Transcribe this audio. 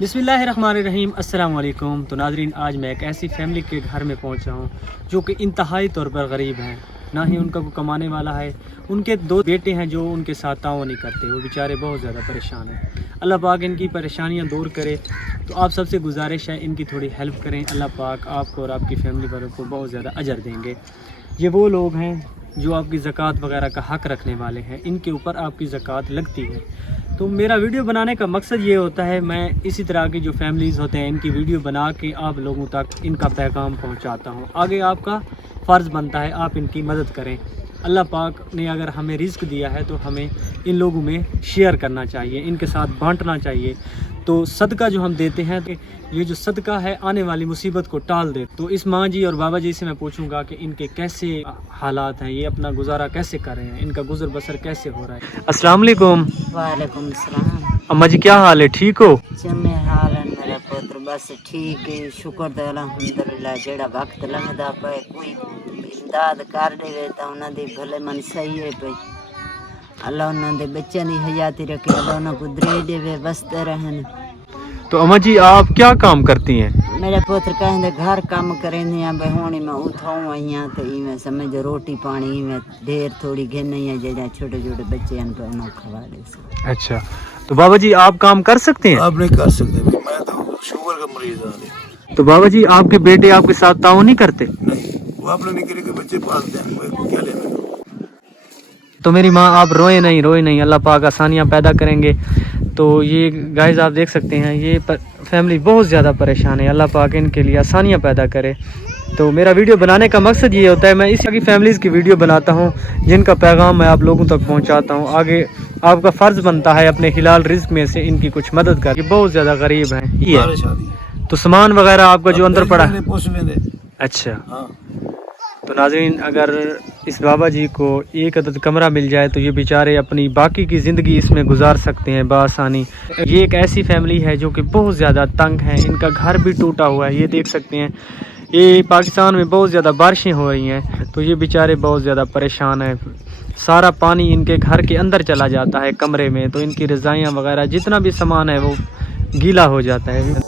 बिस्मिल्लाहिर्रहमानिर्रहीम अस्सलाम वालेकुम। तो नाज़रीन, आज मैं एक ऐसी फैमिली के घर में पहुंचा हूं जो कि इंतहाई तौर पर गरीब हैं। ना ही उनका कोई कमाने वाला है। उनके दो बेटे हैं जो उनके साथ ताउन नहीं करते। वो बेचारे बहुत ज़्यादा परेशान हैं। अल्लाह पाक इनकी परेशानियां दूर करे। तो आप सबसे गुजारिश है, इनकी थोड़ी हेल्प करें। अल्लाह पाक आपको और आपकी फैमिली वालों को बहुत ज़्यादा अजर देंगे। ये वो लोग हैं जो आपकी ज़कात वगैरह का हक़ रखने वाले हैं। इनके ऊपर आपकी ज़कात लगती है। तो मेरा वीडियो बनाने का मकसद ये होता है, मैं इसी तरह की जो फैमिलीज़ होते हैं इनकी वीडियो बना के आप लोगों तक इनका पैगाम पहुंचाता हूं। आगे आपका फ़र्ज़ बनता है आप इनकी मदद करें। अल्लाह पाक ने अगर हमें रिज़्क दिया है तो हमें इन लोगों में शेयर करना चाहिए, इनके साथ बांटना चाहिए। तो सदका जो हम देते हैं, तो ये जो सदका है आने वाली मुसीबत को टाल दे। तो इस माँ जी और बाबा जी से मैं पूछूंगा कि इनके कैसे हालात हैं, ये अपना गुजारा कैसे कर रहे हैं, इनका गुजर बसर कैसे हो रहा है। अस्सलाम वालेकुम। वालेकुम सलाम। अम्मा जी क्या हाल है, ठीक हो? चमे हाल है मेरा पुत्र, बस ठीक है, शुक्र तो अल्हम्दुलिल्लाह। जेड़ा वक्त लंघदा पे कोई इमदाद कर देवे तो उन्हां दी भले मन सही है पे। अल्लाह उन्हां दे बच्चों दी हयाती रखे, अल्लाह उन्हां को दे देवे, बसते रहन। तो अम्मा जी आप क्या काम करती हैं? मेरा पुत्र कहंदे घर काम करेंदी आ बे। हुणी मैं उठाऊं आईया तो इवें समझ रोटी पानी इवें ढेर थोड़ी घेनी है। जेड़ा छोटे छोटे बच्चे हैं पे उन्हें खवा दे। अच्छा, तो बाबा जी आप काम कर सकते हैं? आप नहीं कर सकते भाई, मैं तो शुगर का मरीज हूं। तो बाबा जी आपके बेटे आपके साथ ताउन नहीं करते? नहीं, वो आपने नहीं करे कि बच्चे पालते हैं, मेरे को क्या लेना। तो मेरी माँ आप रोए नहीं, अल्लाह पाक आसानियाँ पैदा करेंगे। तो ये गाइस आप देख सकते हैं, ये फैमिली बहुत ज़्यादा परेशान है। अल्लाह पाक इनके लिए आसानियाँ पैदा करे। तो मेरा वीडियो बनाने का मकसद ये होता है, मैं इस तरह की फैमिलीज़ की वीडियो बनाता हूँ जिनका पैगाम मैं आप लोगों तक पहुँचाता हूँ। आगे आपका फ़र्ज़ बनता है अपने हिलाल रिज़्क में से इनकी कुछ मदद कर। ये बहुत ज़्यादा गरीब हैं। ये तो सामान वगैरह आपका जो अंदर पड़ा है। अच्छा, हाँ। तो नाज़रीन, अगर इस बाबा जी को एक अदद कमरा मिल जाए तो ये बेचारे अपनी बाकी की ज़िंदगी इसमें गुजार सकते हैं बआसानी। ये एक ऐसी फैमिली है जो कि बहुत ज़्यादा तंग है। इनका घर भी टूटा हुआ है, ये देख सकते हैं। ये पाकिस्तान में बहुत ज़्यादा बारिशें हो रही हैं, तो ये बेचारे बहुत ज़्यादा परेशान हैं। सारा पानी इनके घर के अंदर चला जाता है कमरे में, तो इनकी रज़ाइयाँ वगैरह जितना भी सामान है वो गीला हो जाता है।